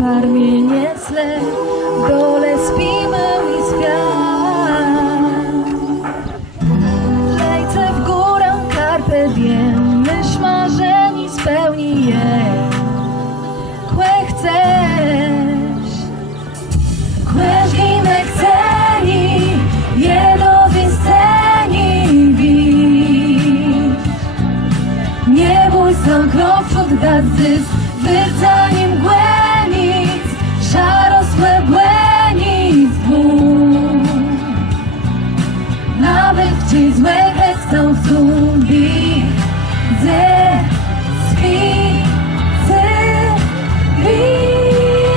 Parmienie sle, w dole spimy i świat. Lejce w górę, carpe diem, myśl marzeni spełni je. Kłe chcesz, kłeż ginę chceni, jedowi sceni widz. Nie bój sam krok przód dać zysk, wyrdzanim głenic, szarosłe błękit dwóch. Nawet gdzie złe chcą zubi, ze spicy winne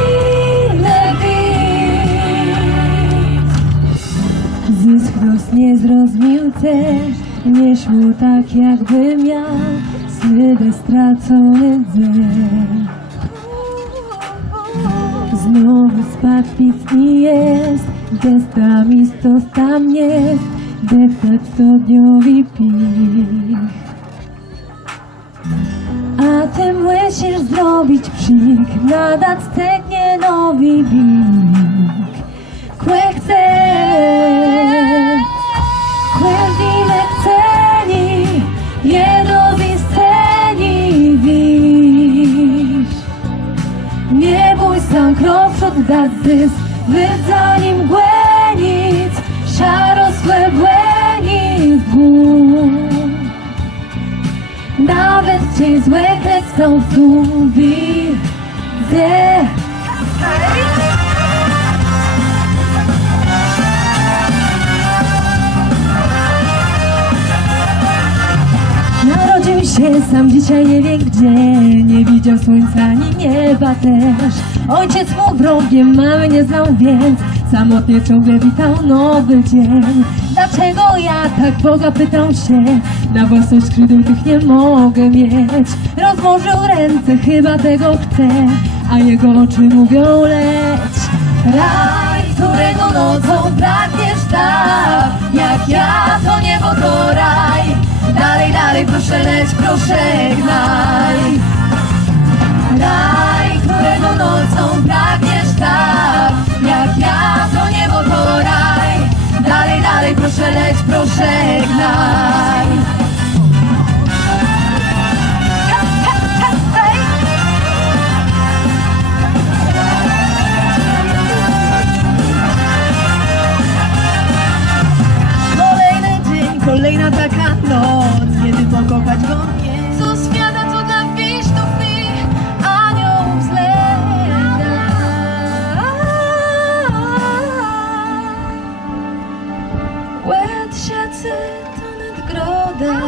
wid. Zysk wprost nie zrozumiał też, nie szło tak jakby miał, sny stracony dzień. Znowu spadł pic i jest, gestami stos tam jest, deptać stodniowi pich. A ty musisz zrobić psik, nadać stegnie nowy bik. Kłe chce, kłe zimę ceni, jedowi sceni wisz. Nie bój sam krok przód dać zysk, wyrdzanim głenic, szarosłe błękit dwóch. Nawet gdzie złe chcą zubi, ze narodził się sam dzisiaj nie wie gdzie, nie widział słońca ani nieba też. Ojciec mu wrogiem, mamy nie znał, więc samotnie ciągle witał nowy dzień. Dlaczego ja tak Boga pytał się, na własność skrzydeł tych nie mogę mieć. Rozłożył ręce, chyba tego chce, a jego oczy mówią leć. Raj, którego nocą pragniesz tak, jak ja, to niebo to raj. Dalej, dalej, proszę leć, proszę gnaj. Raj, którego nocą pragniesz tak, jak ja, to niebo to raj. Dalej, dalej, proszę leć, proszę gnaj. Kolejny dzień, kolejna taka noc, kiedy pokochać go nie. Co świata to dla wiśnów mi, aniołów zleda. Łed siacy to nadgroda.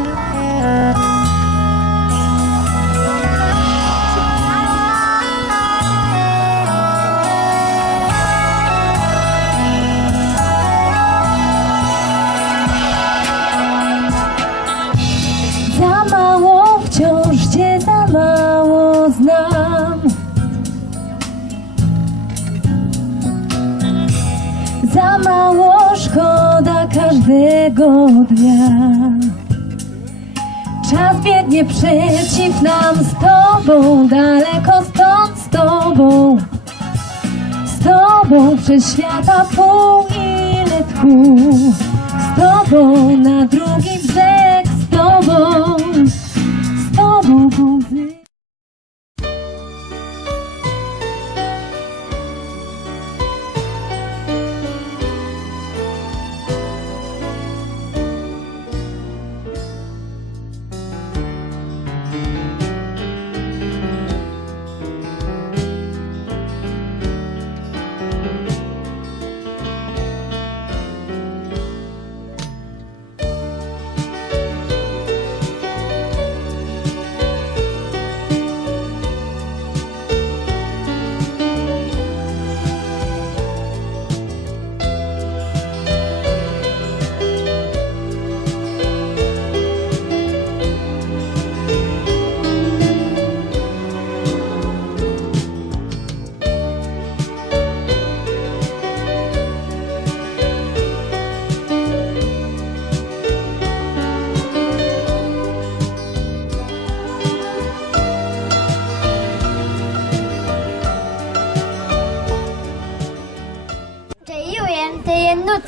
Za mało wciąż cię, za mało znam. Za mało szkoda każdego dnia. Czas biegnie przeciw nam, z tobą, daleko stąd, z tobą. Z tobą przez świata pół ile tchu. Z tobą na drugi brzeg, z tobą wązy.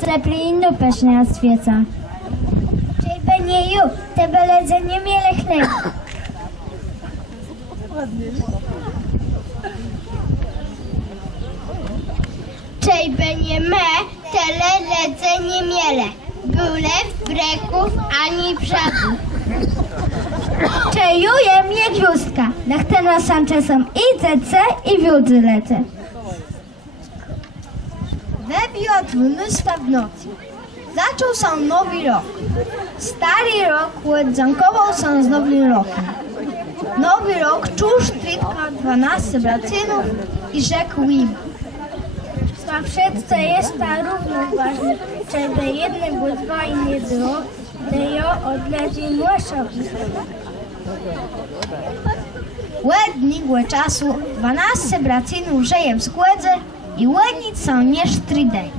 teplinu pešňa svjeca. Čej benjeju, tebe ledzenje mijele hleb. Čej benje me, tele ledzenje miele. Byle w breków ani brzegu. Czejuje mnie gwiazdka. Nachtena sam czasem i cece i wiódzy lecę. Wybiła 12 w nocy. Zaczął się nowy rok. Stary rok łedzankował się z nowym rokiem. Nowy rok czuł tylko 12 bratynów i rzekł im: Sławszewce jest ta równoważna, żeby jedne było dwa i nie było, to ja odleci młoszowi. Łednigłe czasu 12 bratynów żyje w składze i łednic są nie 3 dni.